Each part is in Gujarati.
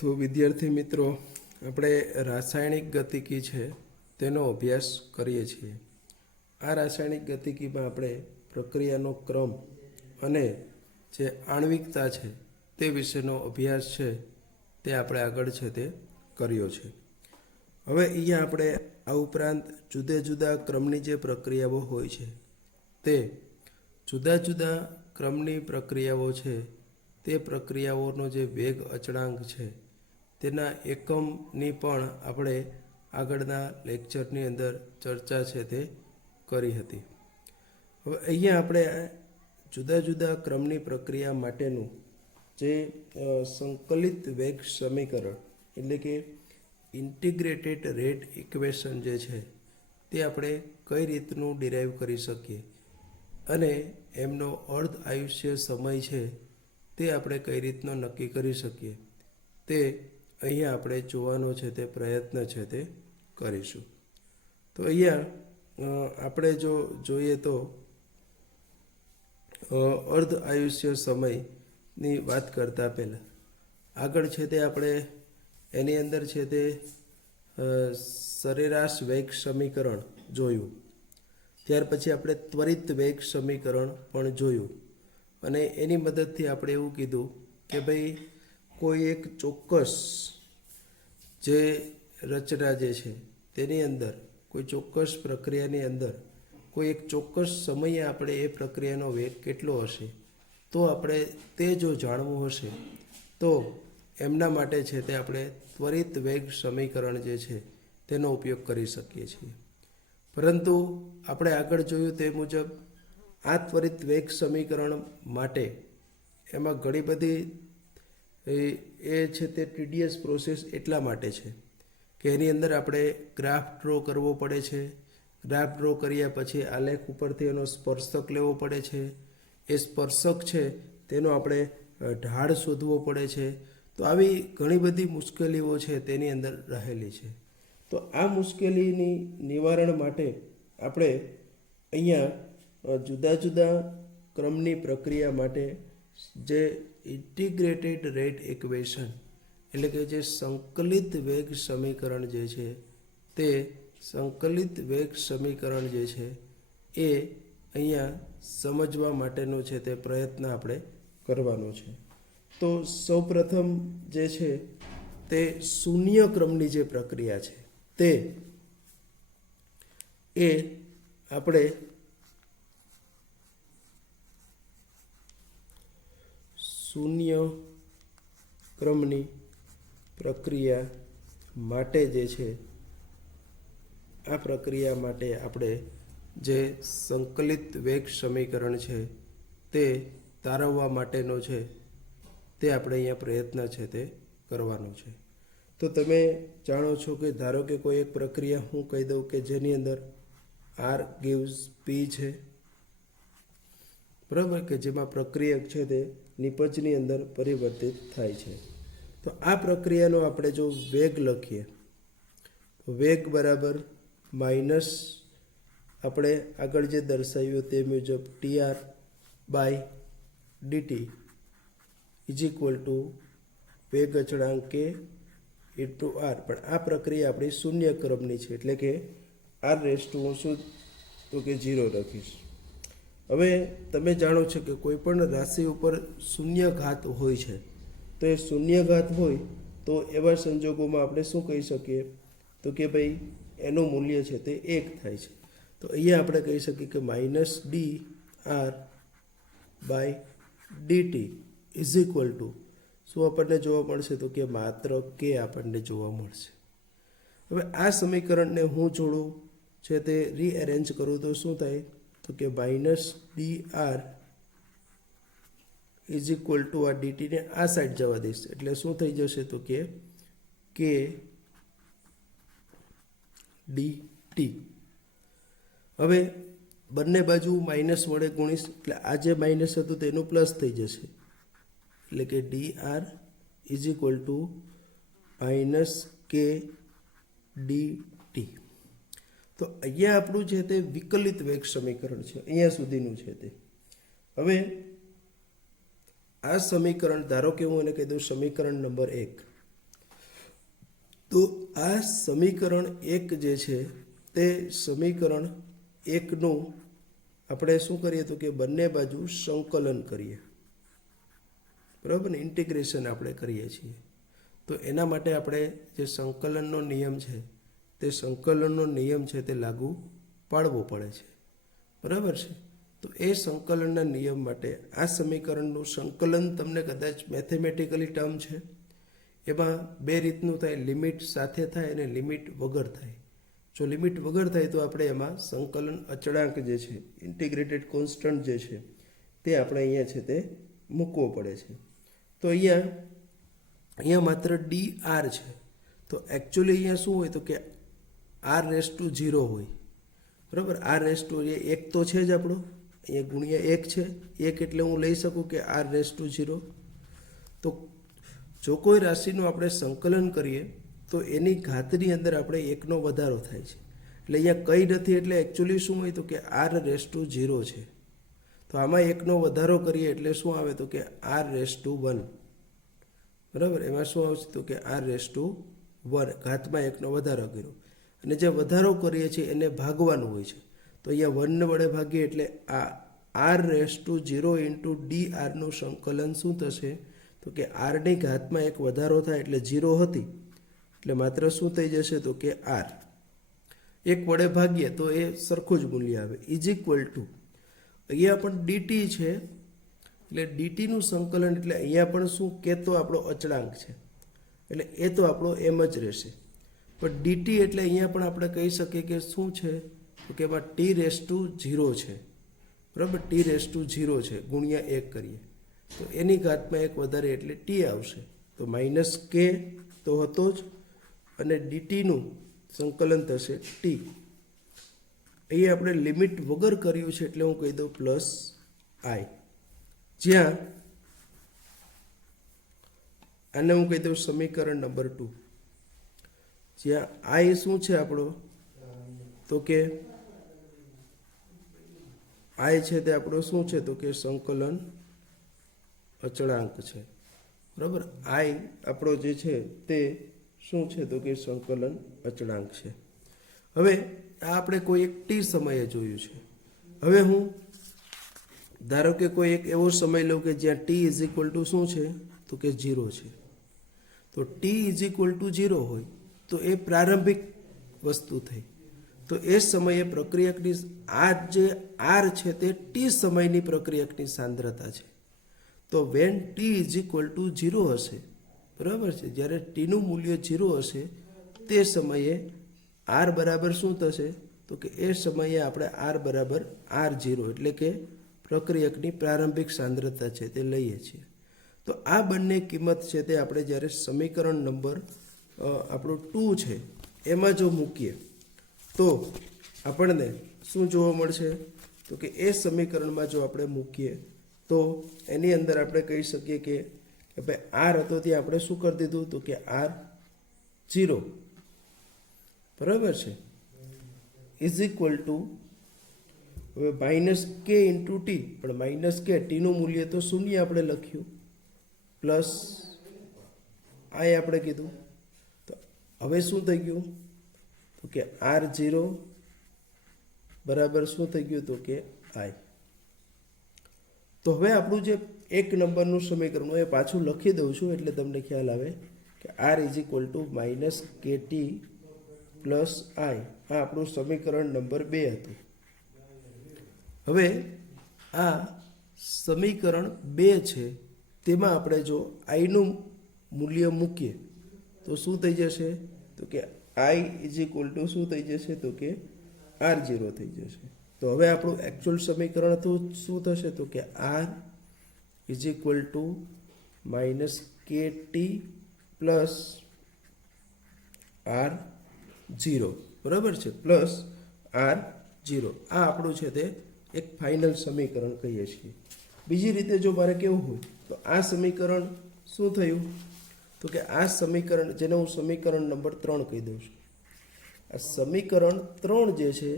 તો વિદ્યાર્થી મિત્રો, આપણે રાસાયણિક ગતિકી છે તેનો અભ્યાસ કરીએ છીએ. આ રાસાયણિક ગતિકીમાં આપણે પ્રક્રિયાનો ક્રમ અને જે આણ્વિકતા છે તે વિશેનો અભ્યાસ છે તે આપણે આગળ છે તે કર્યો છે. હવે અહીંયા આપણે આ ઉપરાંત જુદા જુદા ક્રમની જે પ્રક્રિયાઓ હોય છે તે જુદા જુદા ક્રમની પ્રક્રિયાઓ છે તે પ્રક્રિયાઓનો જે વેગ અચળાંક છે તેના એકમની પણ આપણે આગળના લેક્ચરની અંદર ચર્ચા છે તે કરી હતી. હવે અહીંયા આપણે જુદા જુદા ક્રમની પ્રક્રિયા માટેનું જે સંકલિત વેગ સમીકરણ એટલે કે ઇન્ટિગ્રેટેડ રેટ ઇક્વેશન જે છે તે આપણે કઈ રીતનું ડિરાઈવ કરી શકીએ અને એમનો અર્ધ આયુષ્ય સમય છે તે આપણે કઈ રીતનો નક્કી કરી શકીએ તે અહીંયા આપણે જોવાનો છે તે પ્રયત્ન છે તે કરીશું. તો અહીંયા આપણે જો જોઈએ તો અર્ધ આયુષ્ય સમયની વાત કરતાં પહેલાં આગળ છે તે આપણે એની અંદર છે તે સરેરાશ વેગ સમીકરણ જોયું. ત્યાર પછી આપણે ત્વરિત વેગ સમીકરણ પણ જોયું અને એની મદદથી આપણે એવું કીધું કે ભાઈ કોઈ એક ચોક્કસ જે રચના જે છે તેની અંદર કોઈ ચોક્કસ પ્રક્રિયાની અંદર કોઈ એક ચોક્કસ સમયે આપણે એ પ્રક્રિયાનો વેગ કેટલો હશે તો આપણે તે જો જાણવું હશે તો એમના માટે છે તે આપણે ત્વરિત વેગ સમીકરણ જે છે તેનો ઉપયોગ કરી શકીએ છીએ. પરંતુ આપણે આગળ જોયું તે મુજબ આ ત્વરિત વેગ સમીકરણ માટે એમાં ઘણી બધી એ છે તે ટીડીએસ પ્રોસેસ એટલા માટે છે કે એની અંદર આપણે ગ્રાફ ડ્રો કરવો પડે છે. ગ્રાફ ડ્રો કર્યા પછી આલેખ ઉપરથી એનો સ્પર્શક લેવો પડે છે. એ સ્પર્શક છે તેનો આપણે ઢાળ શોધવો પડે છે. તો આવી ઘણી બધી મુશ્કેલીઓ છે તેની અંદર રહેલી છે. તો આ મુશ્કેલીની નિવારણ માટે આપણે અહીંયા જુદા જુદા ક્રમની પ્રક્રિયા માટે જે ઇન્ટિગ્રેટેડ રેટ ઇક્વેશન એટલે કે જે સંકલિત વેગ સમીકરણ જે છે તે સંકલિત વેગ સમીકરણ જે છે એ અહીંયા સમજવા માટેનો છે તે પ્રયત્ન આપણે કરવાનો છે. તો સૌપ્રથમ જે છે તે શૂન્ય ક્રમની જે પ્રક્રિયા છે તે એ આપણે શૂન્ય ક્રમની પ્રક્રિયા માટે જે છે આ પ્રક્રિયા માટે આપણે જે સંકલિત વેગ સમીકરણ છે તે તારવવા માટેનો છે તે આપણે અહીંયા પ્રયત્ન છે તે કરવાનો છે. તો તમે જાણો છો કે ધારો કે કોઈ એક પ્રક્રિયા હું કહી દઉં કે જેની અંદર આર ગિવ્સ પી છે, બરાબર, કે જેમાં પ્રક્રિયક છે તે નિપજની અંદર પરિવર્તિત થાય છે. તો આ પ્રક્રિયાનો આપણે જો વેગ લખીએ તો વેગ બરાબર માઇનસ આપણે આગળ જે દર્શાવ્યું તે મુજબ TR by DT is equal to વેગ અચળાંક કે ઇન્ટુ આર. પણ આ પ્રક્રિયા આપણી શૂન્ય ક્રમની છે એટલે કે આર રેસ ટુ હું શું તો કે 0 રાખીશ. હવે તમે જાણો છો કે કોઈ પણ રાશિ ઉપર શૂન્ય ઘાત હોય છે તો એ શૂન્ય ઘાત હોય તો એવા સંજોગોમાં આપણે શું કહી શકીએ તો કે ભાઈ એનું મૂલ્ય છે તે 1 થાય છે. તો અહીંયા આપણે કહી શકીએ કે minus D R by DT is equal to શું આપણને જોવા મળશે તો કે માત્ર કે આપણને જોવા મળશે. હવે આ સમીકરણને હું જોડું છે તે રીએરેન્જ કરું તો શું થાય તો કે minus D R is equal to આ ડીટીને આ સાઈડ જવા દઈશ એટલે શું થઈ જશે તો કે ડીટી. હવે બંને બાજુ માઇનસ વડે ગુણીશ એટલે આ જે માઇનસ હતું તેનું પ્લસ થઈ જશે એટલે કે D R is equal to minus K DT. તો અહીંયા આપણું છે તે વિકલિત વેગ સમીકરણ છે, અહીંયા સુધીનું છે તે. હવે આ સમીકરણ ધારો કે હું એને કહી દઉં સમીકરણ નંબર 1 તો આ સમીકરણ 1 જે છે તે સમીકરણ 1નું આપણે શું કરીએ તો કે બંને બાજુ સંકલન કરીએ, બરાબર ને, ઇન્ટિગ્રેશન આપણે કરીએ છીએ. તો એના માટે આપણે જે સંકલનનો નિયમ છે તે સંકલનનો નિયમ છે તે લાગુ પાડવો પડે છે, બરાબર છે. તો એ સંકલનના નિયમ માટે આ સમીકરણનું સંકલન તમને કદાચ મેથેમેટિકલી ટર્મ છે, એમાં બે રીતનું થાય, લિમિટ સાથે થાય અને લિમિટ વગર થાય. જો લિમિટ વગર થાય તો આપણે એમાં સંકલન અચળાંક જે છે, ઇન્ટિગ્રેટેડ કોન્સ્ટન્ટ જે છે તે આપણે અહીંયા છે તે મૂકવો પડે છે. તો અહીંયા માત્ર ડી આર છે. તો એકચ્યુઅલી અહીંયા શું હોય તો કે આર રેસ ટુ 0 હોય, બરાબર. આર રેસ ટુ 1 તો છે જ આપણો, અહીંયા ગુણ્યા 1 છે, 1 એટલે હું લઈ શકું કે આર રેસ ટુ 0. તો જો કોઈ રાશિનું આપણે સંકલન કરીએ તો એની ઘાતની અંદર આપણે 1નો વધારો થાય છે. એટલે અહીંયા કંઈ નથી, એટલે એકચ્યુઅલી શું હોય તો કે આર રેસ ટુ 0 છે. તો આમાં 1નો વધારો કરીએ એટલે શું આવે તો કે આર રેસ ટુ 1, બરાબર. એમાં શું આવશે તો કે આર રેસ ટુ 1, ઘાતમાં 1નો વધારો કર્યો, અને જે વધારો કરીએ છીએ એને ભાગવાનું હોય છે. તો અહીંયા 1 વડે ભાગીએ એટલે આ r raise to 0 into d આરનું સંકલન શું થશે તો કે આરની ઘાતમાં 1 વધારો થાય એટલે 0 હતી, એટલે માત્ર શું થઈ જશે તો કે આર. 1 વડે ભાગીએ તો એ સરખું જ મૂલ્ય આવે, ઇઝ ઇક્વલ ટુ અહીંયા પણ ડીટી છે, એટલે ડીટીનું સંકલન એટલે અહીંયા પણ શું કે તો આપણો અચળાંક છે, એટલે એ તો આપણો એમ જ રહેશે. પણ ડીટી એટલે અહીંયા પણ આપણે કહી શકીએ કે શું છે તો કે એમાં ટી રેસ ટુ 0 છે, બરાબર. ટી રેસ ટુ 0 છે, ગુણ્યા 1 કરીએ તો એની ઘાતમાં 1 વધારે એટલે ટી આવશે. તો માઇનસ કે તો હતો જ, અને ડીટીનું સંકલન થશે ટી. અહીં આપણે લિમિટ વગર કર્યું છે એટલે હું કહી દઉં પ્લસ આઈ, જ્યાં આને હું કહી દઉં સમીકરણ નંબર 2, જ્યાં આઈ શું છે આપણો તો કે આઈ છે તે આપણો શું છે તો કે સંકલન અચળાંક છે, બરાબર. આઈ આપણો જે છે તે શું છે તો કે સંકલન અચળાંક છે. હવે આ આપણે કોઈ એક ટી સમયે જોયું છે. હવે હું ધારો કે કોઈ એક એવો સમય લઉં કે જ્યાં ટી ઇઝ ઇક્વલ ટુ શું છે તો કે 0 છે. તો ટી ઇઝ ઇક્વલ ટુ 0 હોય તો એ પ્રારંભિક વસ્તુ થઈ. તો એ સમયે પ્રક્રિયકની આ જે આર છે તે ટી સમયની પ્રક્રિયકની સાંદ્રતા છે. તો when T is equal to 0 હશે, બરાબર છે, જ્યારે ટીનું મૂલ્ય 0 હશે તે સમયે આર બરાબર શું થશે તો કે એ સમયે આપણે આર બરાબર R0 એટલે કે પ્રક્રિયકની પ્રારંભિક સાંદ્રતા છે તે લઈએ છીએ. તો આ બંને કિંમત છે તે આપણે જ્યારે સમીકરણ નંબર આપણું 2 છે એમાં જો મૂકીએ તો આપણને શું જોવા મળશે તો કે એ સમીકરણમાં જો આપણે મૂકીએ તો એની અંદર આપણે કહી શકીએ કે ભાઈ આર હતો ત્યાં આપણે શું કરી દીધું તો કે R0 બરાબર છે ઇઝ ઇક્વલ ટુ હવે માઇનસ કે ઇન્ટુ ટી, પણ માઇનસ કે ટીનું મૂલ્ય તો શૂન્ય આપણે લખ્યું, પ્લસ આઈ આપણે કીધું. તો હવે શું થઈ ગયું તો કે R0 બરાબર શું થઈ ગયું તો કે આઈ. તો હવે આપણું જે 1 નંબરનું સમીકરણ એ પાછું લખી દઉં છું એટલે તમને ખ્યાલ આવે કે R is equal to minus K T plus I. આ આપણું સમીકરણ નંબર 2 હતું. હવે આ સમીકરણ 2 છે તેમાં આપણે જો આઈનું મૂલ્ય મૂકીએ તો શું થઈ જશે તો કે આઈ ઇઝ ઇક્વલ ટુ શું થઈ જશે તો કે R0 થઈ જશે. તો હવે આપણું એકચ્યુઅલ સમીકરણ તો શું થશે તો કે R is equal to minus K T plus R0 બરાબર છે, પ્લસ R0. આ આપણું છે તે એક ફાઇનલ સમીકરણ કહીએ છીએ. બીજી રીતે જો મારે કેવું હોય તો આ સમીકરણ શું થયું તો કે આ સમીકરણ જેને હું સમીકરણ નંબર 3 કહી દઉં છું. આ સમીકરણ 3 જે છે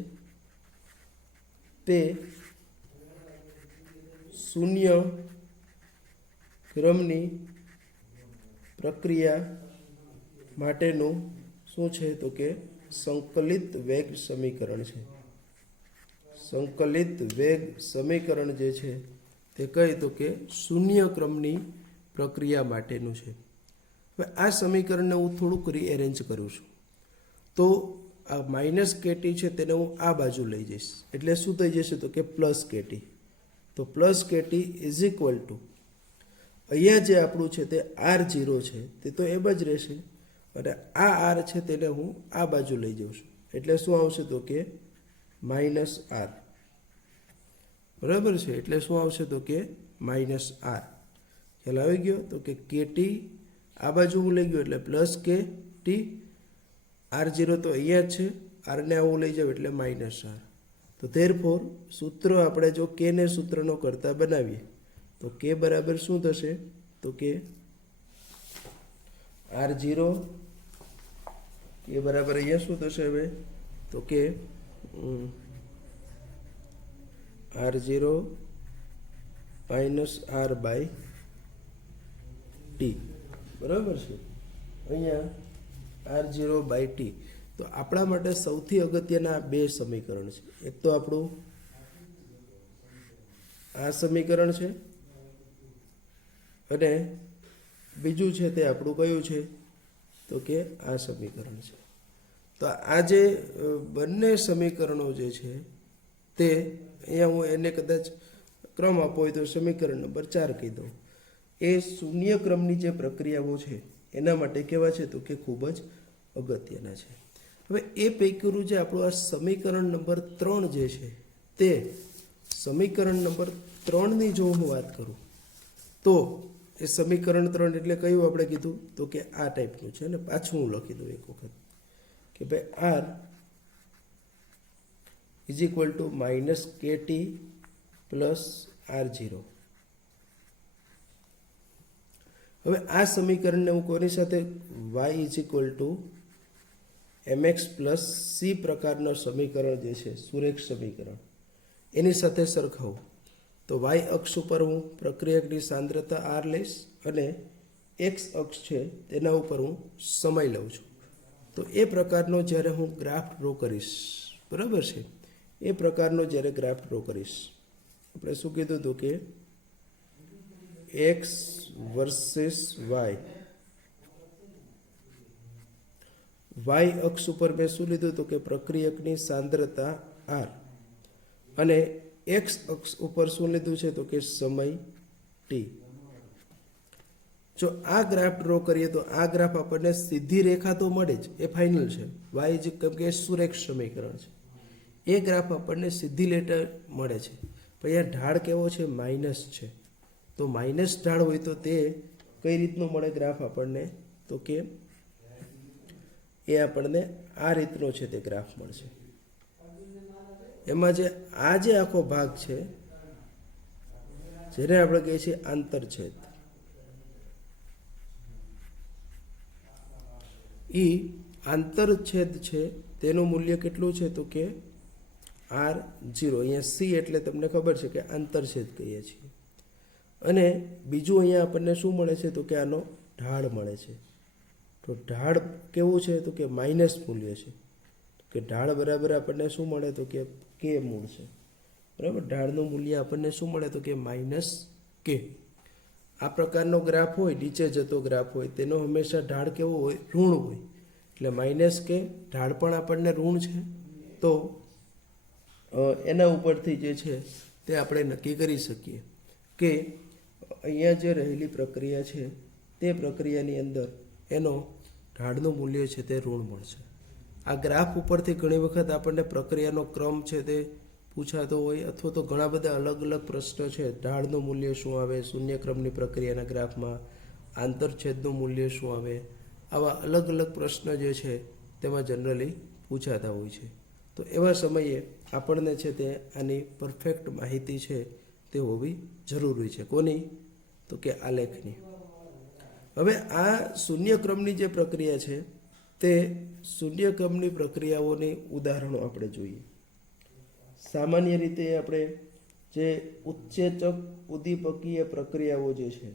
તે શૂન્ય ક્રમની પ્રક્રિયા માટેનું શું છે તો કે સંકલિત વેગ સમીકરણ છે. સંકલિત વેગ સમીકરણ જે છે તે કઈ તો કે શૂન્ય ક્રમની પ્રક્રિયા માટેનું છે. હવે આ સમીકરણને હું થોડુંક રીએરેન્જ કરું છું. તો આ માઇનસ કેટી છે તેને હું આ બાજુ લઈ જઈશ, એટલે શું થઈ જશે તો કે પ્લસ કેટી. તો plus KT is equal to અહીંયા જે આપણું છે તે R0 છે તે તો એમ જ રહેશે, અને આ R છે તેને હું આ બાજુ લઈ જાઉં છું, એટલે શું આવશે તો કે માઇનસ R. બરાબર છે, એટલે શું આવશે તો કે માઇનસ R. ખ્યાલ આવી ગયો? તો કે કેટી આ બાજુ હું લઈ ગયો એટલે પ્લસ કે ટી, R0 તો અહીંયા જ છે, આરને હું લઈ જાઉં એટલે માઇનસ R. તો ધેરફોર સૂત્ર આપણે જો કે ને સૂત્રનો કરતા બનાવીએ તો કે બરાબર શું થશે તો કે R0 કે બરાબર અહીંયા શું થશે હવે તો કે R0 minus R by T. બરાબર છે, અહીંયા R0 બાય ટી. તો આપણા માટે સૌથી અગત્યના બે સમીકરણ છે. એક તો આપણું આ સમીકરણ છે, અને બીજું છે તે આપણું કયું છે તો કે આ સમીકરણ છે. તો આ જે બંને સમીકરણો જે છે તે અહીંયા હું એને કદાચ ક્રમ આપો હોય તો સમીકરણ નંબર 4 કહી દઉં. એ શૂન્ય ક્રમની જે પ્રક્રિયાઓ છે એના માટે કેવા છે તો કે ખૂબ જ અગત્યના છે. હવે એ પૈકીનું જે આપણું આ સમીકરણ નંબર 3 જે છે તે સમીકરણ નંબર 3ની જો હું વાત કરું તો એ સમીકરણ 3 એટલે કયું આપણે કીધું તો કે આ ટાઈપનું છે. અને પાછું હું લખી દઉં એક વખત કે ભાઈ R is equal to minus KT plus R0. હવે આ સમીકરણને હું કોની સાથે y is equal to mx plus C પ્રકારના સમીકરણ જે છે સુરેખ સમીકરણ એની સાથે સરખાવું તો y અક્ષ ઉપર હું પ્રક્રિયકની સાંદ્રતા R લઈશ અને x અક્ષ છે તેના ઉપર હું સમય લઉં છું. તો એ પ્રકારનો જ્યારે હું ગ્રાફ ડ્રો કરીશ, બરાબર છે, એ પ્રકારનો જ્યારે ગ્રાફ ડ્રો કરીશ આપણે શું કીધું હતું કે x વર્સિસ y અક્ષ ઉપર મેં શું લીધું હતું કે પ્રક્રિયકની સાંદ્રતા R, અને x અક્ષ ઉપર શું લીધું છે તો કે સમય t. જો આ ગ્રાફ ડ્રો કરીએ તો આ ગ્રાફ આપણને સીધી રેખા તો મળે જ, એ ફાઇનલ છે. y જે કેમ કે સુરેખ સમીકરણ છે, એ ગ્રાફ આપણને સીધી લેટર મળે છે. પણ અહીંયા ઢાળ કેવો છે માઇનસ છે. તો માઇનસ ઢાળ હોય તો તે કઈ રીતનો મળે ગ્રાફ આપણને તો કે એ આપણને આ રીતનો છે તે ગ્રાફ મળશે. એમાં જે આ જે આખો ભાગ છે જેને આપણે કહીએ છીએ આંતરછેદ, એ આંતરછેદ છે તેનું મૂલ્ય કેટલું છે તો કે R0. અહીંયા C એટલે તમને ખબર છે કે આંતરછેદ કહીએ છીએ. અને બીજું અહીંયા આપણને શું મળે છે તો કે આનો ઢાળ મળે છે. તો ઢાળ કેવું છે તો કે માઇનસ મૂલ્ય છે. કે ઢાળ બરાબર આપણને શું મળે તો કે k મૂળ છે. બરાબર, ઢાળનું મૂલ્ય આપણને શું મળે તો કે માઇનસ k. આ પ્રકારનો ગ્રાફ હોય, નીચે જતો ગ્રાફ હોય, તેનો હંમેશા ઢાળ કેવો હોય ઋણ હોય, એટલે માઇનસ k. ઢાળ પણ આપણને ઋણ છે. તો એના ઉપરથી જે છે તે આપણે નક્કી કરી શકીએ કે અહીંયા જે રહેલી પ્રક્રિયા છે તે પ્રક્રિયાની અંદર એનો ઢાળનું મૂલ્ય છે તે ઋણ મળશે. આ ગ્રાફ ઉપરથી ઘણી વખત આપણને પ્રક્રિયાનો ક્રમ છે તે પૂછાતો હોય, અથવા તો ઘણા બધા અલગ અલગ પ્રશ્ન છે. ઢાળનું મૂલ્ય શું આવે શૂન્ય ક્રમની પ્રક્રિયાના ગ્રાફમાં, આંતરછેદનું મૂલ્ય શું આવે, આવા અલગ અલગ પ્રશ્ન જે છે તેમાં જનરલી પૂછાતા હોય છે. તો એવા સમયે આપણને છે તે આની પરફેક્ટ માહિતી છે તે હોવી જરૂરી છે. કોની તો કે આલેખની. હવે આ શૂન્ય ક્રમની જે પ્રક્રિયા છે તે શૂન્ય ક્રમની પ્રક્રિયાઓની ઉદાહરણો આપણે જોઈએ. સામાન્ય રીતે આપણે જે ઉત્સેચક ઉદ્દીપકીય પ્રક્રિયાઓ જે છે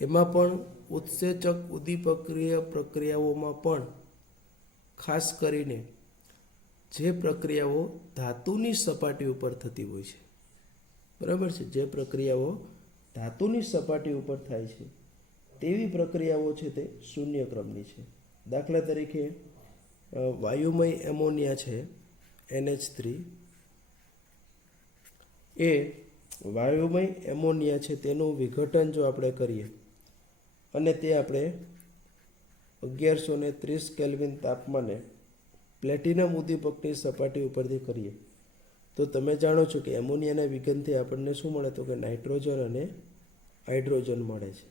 એમાં પણ ઉત્સેચક ઉદ્દીપકીય પ્રક્રિયાઓમાં પણ ખાસ કરીને જે પ્રક્રિયાઓ ધાતુની સપાટી ઉપર થતી હોય છે, બરાબર છે, જે પ્રક્રિયાઓ ધાતુની સપાટી ઉપર થાય છે તેવી પ્રક્રિયાઓ છે તે શૂન્ય ક્રમની છે. દાખલા તરીકે વાયુમય એમોનિયા છે NH3, એ વાયુમય એમોનિયા છે તેનું વિઘટન જો આપણે કરીએ અને તે આપણે 1130 કેલ્વિન તાપમાને પ્લેટિનમ ઉદ્દીપકની સપાટી ઉપરથી કરીએ તો તમે જાણો છો કે એમોનિયાના વિઘટનથી આપણને શું મળે, તો કે નાઇટ્રોજન અને હાઇડ્રોજન મળે છે.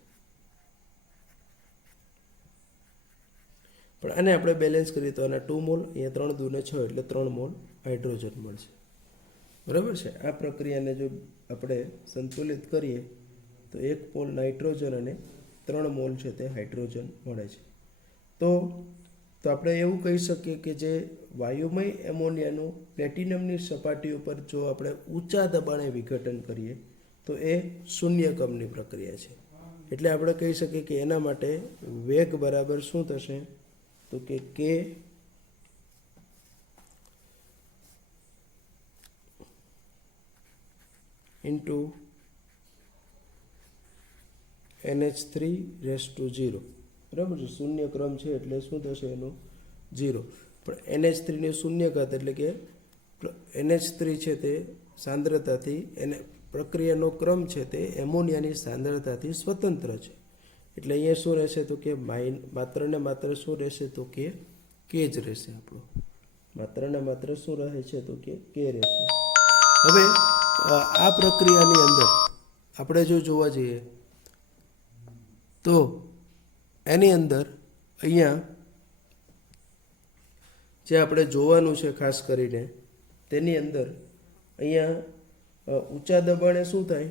પણ આને આપણે બેલેન્સ કરીએ તો આના 2 મોલ, અહીંયા 3 દૂને 6 એટલે 3 મોલ હાઇડ્રોજન મળશે. બરાબર છે. આ પ્રક્રિયાને જો આપણે સંતુલિત કરીએ તો 1 મોલ નાઇટ્રોજન અને 3 મોલ છે તે હાઇડ્રોજન મળે છે. તો આપણે એવું કહી શકીએ કે જે વાયુમય એમોનિયાનું પ્લેટિનમની સપાટી ઉપર જો આપણે ઊંચા દબાણે વિઘટન કરીએ તો એ શૂન્ય ક્રમની પ્રક્રિયા છે. એટલે આપણે કહી શકીએ કે એના માટે વેગ બરાબર શું થશે, તો કે K ઇન્ટુ NH3⁻0. બરાબર છે. શૂન્ય ક્રમ છે એટલે શું થશે એનું 0. પણ NH3ની શૂન્ય ઘાત એટલે કે NH3 છે તે સાંદ્રતાથી એને પ્રક્રિયાનો ક્રમ છે તે એમોનિયાની સાંદ્રતાથી સ્વતંત્ર છે. એટલે અહીંયા શું રહેશે તો કે માત્ર ને માત્ર શું રહેશે તો કે K જ રહેશે. આપણો માત્ર ને માત્ર શું રહે છે તો કે K રહેશે. હવે આ પ્રક્રિયાની અંદર આપણે જો જોવા જઈએ તો એની અંદર અહીંયા જે આપણે જોવાનું છે ખાસ કરીને તેની અંદર અહીંયા ઊંચા દબાણે શું થાય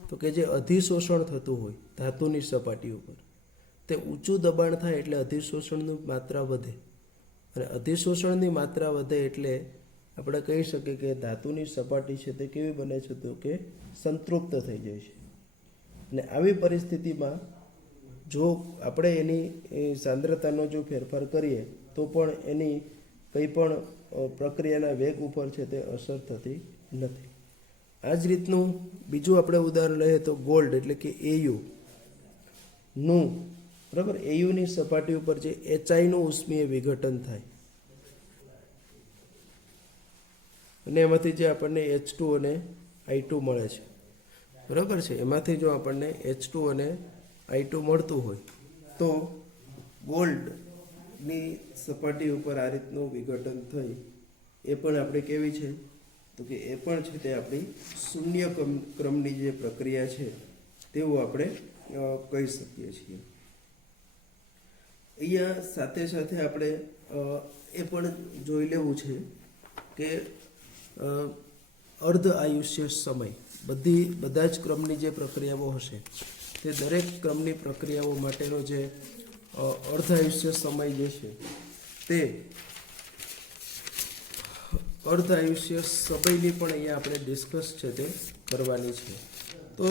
તો કે જે અધિશોષણ થતું હોય ધાતુની સપાટી ઉપર તે ઊંચું દબાણ થાય એટલે અધિશોષણની માત્રા વધે, અને અધિશોષણની માત્રા વધે એટલે આપણે કહી શકીએ કે ધાતુની સપાટી છે તે કેવી બને છે તો કે સંતૃપ્ત થઈ જાય છે. અને આવી પરિસ્થિતિમાં જો આપણે એની સાંદ્રતાનો જો ફેરફાર કરીએ તો પણ એની કંઈ પણ પ્રક્રિયાના વેગ ઉપર છે તે અસર થતી નથી. આ જ રીતનું બીજું આપણે ઉદાહરણ લઈએ તો ગોલ્ડ એટલે કે AU નું, બરાબર, AUની સપાટી ઉપર જે HIનું ઉષ્મીય વિઘટન થાય અને એમાંથી જે આપણને H2 અને I2 મળે છે, બરાબર છે, એમાંથી જો આપણને H2 અને I2 મળતું હોય તો ગોલ્ડની સપાટી ઉપર આ રીતનું વિઘટન થઈ એ પણ આપણે કેવી છે તો કે એ પણ છે તે આપણી શૂન્ય ક્રમની જે પ્રક્રિયા છે તેવું આપણે કહી શકીએ છીએ. અહીંયા સાથે સાથે આપણે એ પણ જોઈ લેવું છે કે અર્ધ આયુષ્ય સમય બધા જ ક્રમની જે પ્રક્રિયાઓ હશે તે દરેક ક્રમની પ્રક્રિયાઓ માટેનો જે અર્ધ આયુષ્ય સમય જે છે તે અર્ધ આયુષ્ય સમયની પણ અહીંયા આપણે ડિસ્કસ છે તે કરવાની છે. તો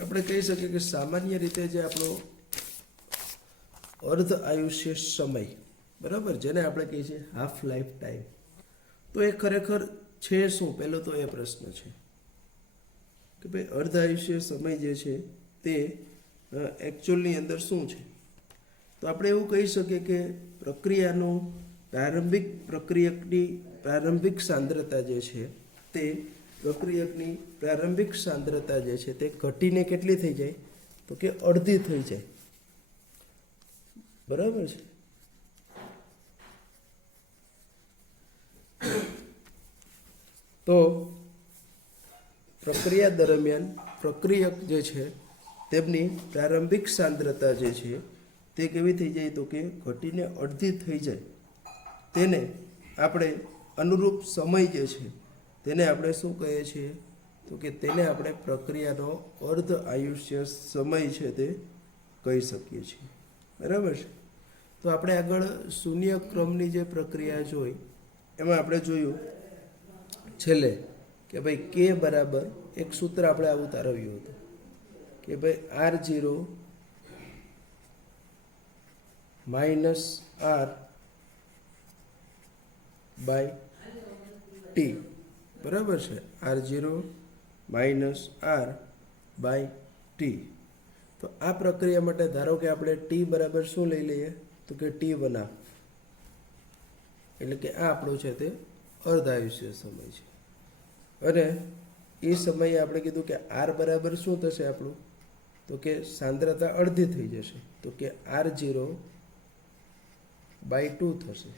આપણે કહી શકીએ કે સામાન્ય રીતે જે આપણો અર્ધ આયુષ્ય સમય, બરાબર, જેને આપણે કહીએ છીએ હાફ લાઈફ ટાઈમ, તો એ ખરેખર છે શું? પહેલો તો એ પ્રશ્ન છે કે ભાઈ અર્ધ આયુષ્ય સમય જે છે તે એકચ્યુઅલની અંદર શું છે? તો આપણે એવું કહી શકીએ કે પ્રક્રિયાનું પ્રારંભિક સાંદ્રતા જે છે તે પ્રક્રિયકની પ્રારંભિક સાંદ્રતા જે છે તે ઘટીને કેટલી થઈ જાય તો કે અડધી થઈ જાય, બરાબર છે. તો પ્રક્રિયા દરમિયાન પ્રક્રિયક જે છે તેમની પ્રારંભિક સાંદ્રતા જે છે તે કેવી થઈ જાય તો કે ઘટીને અડધી થઈ જાય. તેને આપણે અનુરૂપ સમય જે છે તેને આપણે શું કહીએ છીએ તો કે તેને આપણે પ્રક્રિયાનો અર્ધ આયુષ્ય સમય છે તે કહી શકીએ છીએ, બરાબર છે. તો આપણે આગળ શૂન્ય ક્રમની જે પ્રક્રિયા જોઈ એમાં આપણે જોયું છેલ્લે કે ભાઈ K બરાબર એક સૂત્ર આપણે આવું તારવ્યું હતું કે ભાઈ R0 minus R by T, બરાબર છે, R0 minus R by T. તો આ પ્રક્રિયા માટે ધારો કે આપણે ટી બરાબર શું લઈ લઈએ, તો કે T1 એટલે કે આ આપણો છે તે અર્ધ આયુષ્ય સમય છે. અને એ સમયે આપણે કીધું કે આર બરાબર શું થશે આપણું, તો કે સાંદ્રતા અડધી થઈ જશે, તો કે R0 બાય 2 થશે.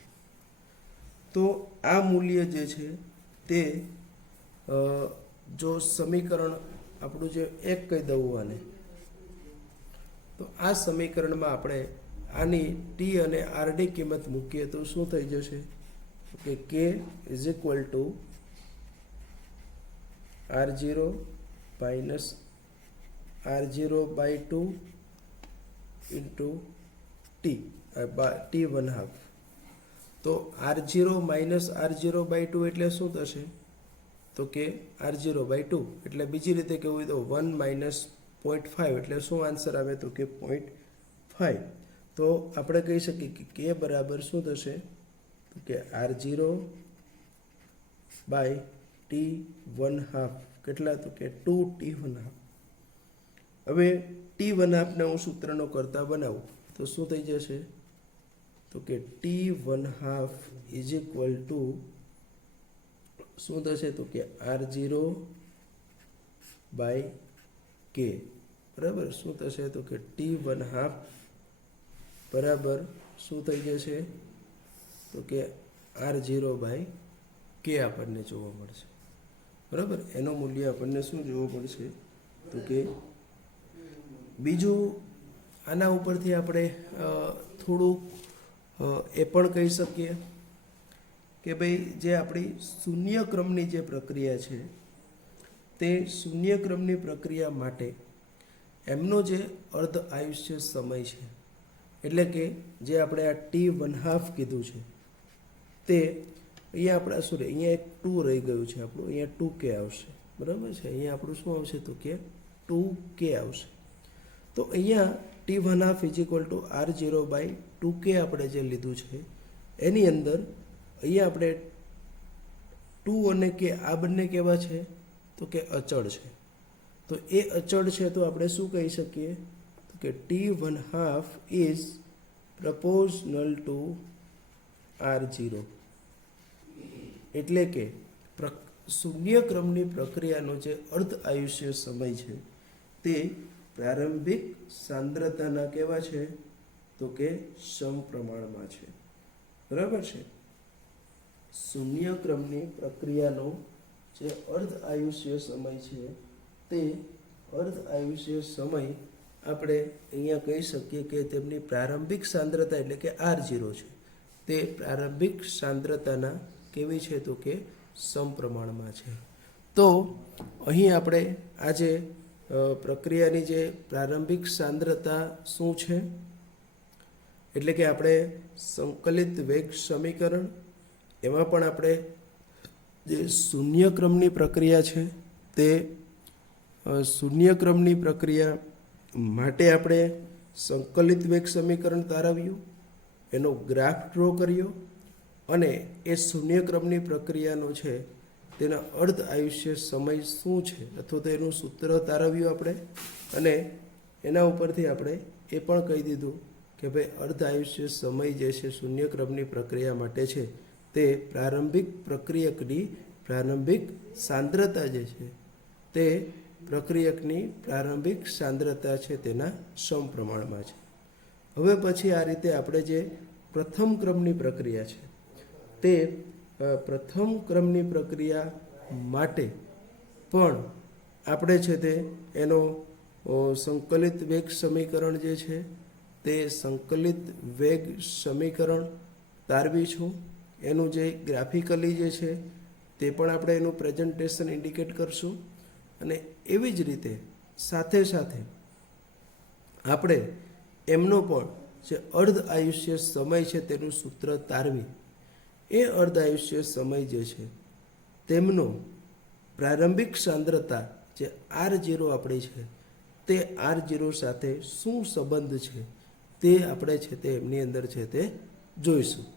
તો આ મૂલ્ય જે છે તે જો સમીકરણ આપણું જે એક કહી દઉં આને, તો આ સમીકરણમાં આપણે આની ટી અને આરની કિંમત મૂકીએ તો શું થઈ જશે, કે K is equal to R0 minus R0 by 2 into T1 half. તો R0 માઇનસ R0 બાય 2 એટલે શું થશે, તો કે R0 બાય 2 એટલે બીજી રીતે કેવું હોય તો 1 માઇનસ 0.5 એટલે શું આન્સર આવે, તો કે 0.5. તો આપણે કહી શકીએ કે કે બરાબર શું થશે, તો કે R0 બાય T1 હાફ કેટલા, તો કે 2T1 હાફ. હવે T1 હાફને હું સૂત્રનો કરતા બનાવું તો શું થઈ જશે, તો કે T1 half is equal to શું થશે, તો કે R0 બાય કે, બરાબર. શું થશે, તો કે T1 હાફ બરાબર શું થઈ જશે, તો કે R0 બાય કે આપણને જોવા મળશે, બરાબર. એનું મૂલ્ય આપણને શું જોવા મળશે, તો કે બીજું આના ઉપરથી આપણે થોડુંક એ પણ કહી શકીએ કે ભાઈ જે આપણી શૂન્ય ક્રમની જે પ્રક્રિયા છે તે શૂન્ય ક્રમની પ્રક્રિયા માટે એમનો જે અર્ધ આયુષ્ય સમય છે, એટલે કે જે આપણે આ T1 હાફ કીધું છે તે અહીંયા આપણે સોરી અહીંયા એક 2 રહી ગયું છે આપણું, અહીંયા 2K આવશે, બરાબર છે. અહીંયા આપણું શું આવશે, તો કે 2K આવશે. તો અહીંયા T1 half is equal to R0 by 2K આપણે જે લીધું છે એની અંદર અહીંયા આપણે 2 અને K આ બંને કેવા છે, તો કે અચળ છે. તો એ અચળ છે તો આપણે શું કહી શકીએ, તો કે T1 half is પ્રપોઝનલ two R0. એટલે કે શૂન્ય ક્રમની પ્રક્રિયાનો જે અર્ધ આયુષ્ય સમય છે તે પ્રારંભિક સાંદ્રતાના કેવા છે, તો કે સમપ્રમાણમાં છે, બરાબર છે. શૂન્ય ક્રમની પ્રક્રિયાનો જે અર્ધ આયુષ્ય સમય છે તે અર્ધ આયુષ્ય સમય આપણે અહીંયા કહી શકીએ કે તેમની પ્રારંભિક સાંદ્રતા એટલે કે R0 છે તે પ્રારંભિક સાંદ્રતાના કેવી છે, તો કે સમપ્રમાણમાં છે. તો અહીં આપણે આજે પ્રક્રિયાની જે પ્રારંભિક સાંદ્રતા શું છે, એટલે કે આપણે સંકલિત વેગ સમીકરણ, એમાં પણ આપણે જે શૂન્ય ક્રમની પ્રક્રિયા છે તે શૂન્ય ક્રમની પ્રક્રિયા માટે આપણે સંકલિત વેગ સમીકરણ તારવ્યું, એનો ગ્રાફ ડ્રો કર્યો અને એ શૂન્ય ક્રમની પ્રક્રિયાનો છે તેના અર્ધ આયુષ્ય સમય શું છે અથવા તો એનું સૂત્ર તારવ્યું આપણે, અને એના ઉપરથી આપણે એ પણ કહી દીધું કે ભાઈ અર્ધ આયુષ્ય સમય જે છે શૂન્ય ક્રમની પ્રક્રિયા માટે છે તે પ્રારંભિક પ્રક્રિયકની પ્રારંભિક સાંદ્રતા જે છે તે પ્રક્રિયકની પ્રારંભિક સાંદ્રતા છે તેના સમપ્રમાણમાં છે. હવે પછી આ રીતે આપણે જે પ્રથમ ક્રમની પ્રક્રિયા છે તે પ્રથમ ક્રમની પ્રક્રિયા માટે પણ આપણે છે તે એનો સંકલિત વેગ સમીકરણ જે છે તે સંકલિત વેગ સમીકરણ તારવીશું. એનું જે ગ્રાફિકલી જે છે તે પણ આપણે એનું પ્રેઝન્ટેશન ઇન્ડિકેટ કરશું, અને એવી જ રીતે સાથે સાથે આપણે એમનો પણ જે અર્ધ આયુષ્ય સમય છે તેનું સૂત્ર તારવી એ અર્ધ આયુષ્ય સમય જે છે તેમનો પ્રારંભિક સાંદ્રતા જે R0 આપણી છે તે R0 સાથે શું સંબંધ છે તે આપણે છે તે એમની અંદર છે તે જોઈશું.